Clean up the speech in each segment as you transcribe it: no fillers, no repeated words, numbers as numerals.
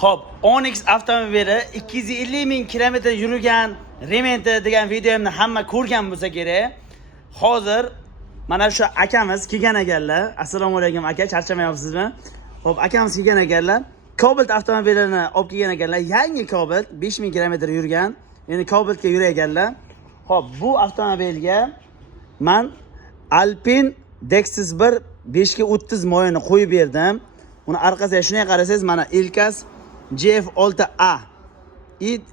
Xo'p, Onyx avtomobili 250 ming kilometr yurgan Rementi degan videomni hamma ko'rgan bo'lsa kerak. Hozir mana shu akamiz kelgan ekanlar. Assalomu alaykum aka, charchamayapsizmi? Xo'p, akamiz kelgan ekanlar. Cobalt avtomobilini olib kelgan ekanlar. Yangi Cobalt 5000 kilometr yurgan. Endi Cobaltga yuraganlar. Xo'p, bu avtomobilga men Alpine Dexis 1 5 ga 30 moyini qo'yib berdim. Uni orqasiga shunday qarasangiz, mana Elkas GF6A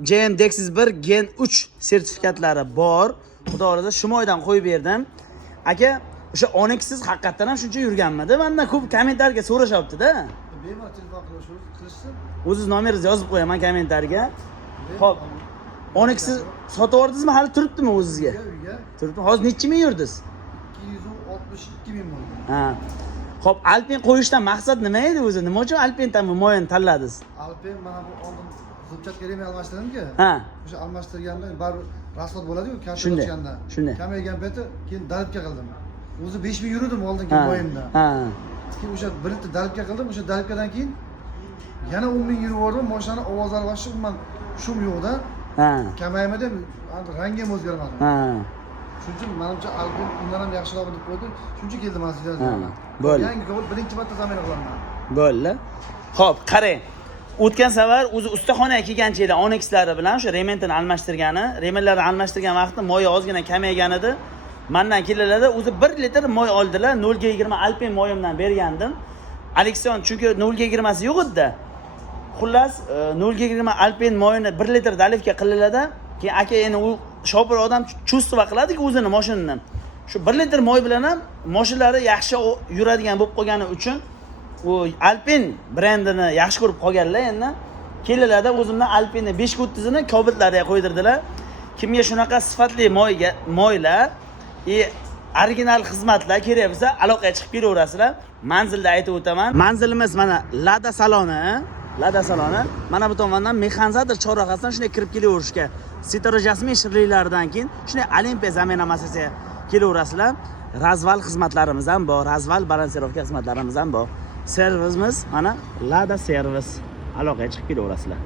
JM Dexis 1 Gen 3 sertifikatlari bor. Xudo xolasa shu moydan qo'yib berdim. Aka, o'sha Onyxsiz haqiqatan ham shuncha yurganmidi? Mendan ko'p kommentarga so'rashyapti-da. Bemalol telefon qilishsin. O'zingiz nomeringizni yozib qo'yaman kommentarga. Xo'p, Onyxsiz sotib yordingizmi, hali turibdimi o'zingizga? Uyga Turibmi? Hozir necha ming yurdingiz? 262 ming bo'ldi. Ha. Xo'p, Alpine qo'yishdan maqsad nima edi o'zi? Nima uchun Alpinedan bu moyani tanladingiz? Alpine mana bu oldin zubchatga rem almashtirdim-ku. Ha. O'sha almashtirganda baribir rasxod bo'ladi-ku, karta Shunday, ochganda. shunday. Kamaygan payti keyin dalbga qildim. O'zi 5000 yurdim oldingi moyimda. Ha. Keyin o'sha birinchi dalbga qildim, o'sha dalbgadan keyin yana 10 ming yurdim, mashinani ovozlari boshqa umuman shum yo'qda. Ha. Kamaymadi, rangi ham o'zgarmadi. Ha. Shuning uchun menimcha Alpine undan ham yaxshiroq deb qo'ydim. Shuning uchun keldim aslida. Bo'ldi. Yangi Cobalt birinchi marta zamon qilaman. Bo'ldi. Xo'p, qarang. O'tgan safar o'zi ustaxonaga kelganchilar Onyxlari bilan o'sha rementini almashtirgani, rementlarni almashtirgan vaqtda moyi ozgina kamaygan edi. Mendan keldilarda o'zi 1 litr moy oldilar. 0 ga 20 Alpine moyimdan bergandim. Alekson chunki 0 ga 20 si yo'q edi. Xullas 0 ga 20 Alpine moyini 1 litr dalivga qildilarda, keyin aka endi u shopir odam chuvstva qiladi-ku o'zini mashinani. Shu 1 litr moy bilan ham mashinalari yaxshi yuradigan bo'lib qolgani uchun u Alpine brendini yaxshi ko'rib qolganlar endi. Keldilarda o'zimdan Alpine 5 ga 30 ni Cobaltlarga qo'ydirdilar. Kimga shunaqa sifatli moylar original xizmatlar kerak bo'lsa, aloqaga chiqib kelaverasizlar. Manzilda aytib o'taman. Manzilimiz mana Lada saloni. Lada saloni. Mana bu tomondan mexanizator chorrahasidan shunday kirib kelaverishga, Citroen Jasmin shirliklaridan keyin shunday Olimpiya zamonamasasiga kelaverasizlar. Razval xizmatlarimiz ham bor, razval balansirovka xizmatlarimiz ham bor. Servisimiz mana Lada servis. Aloqaga chiqib kelaverasizlar.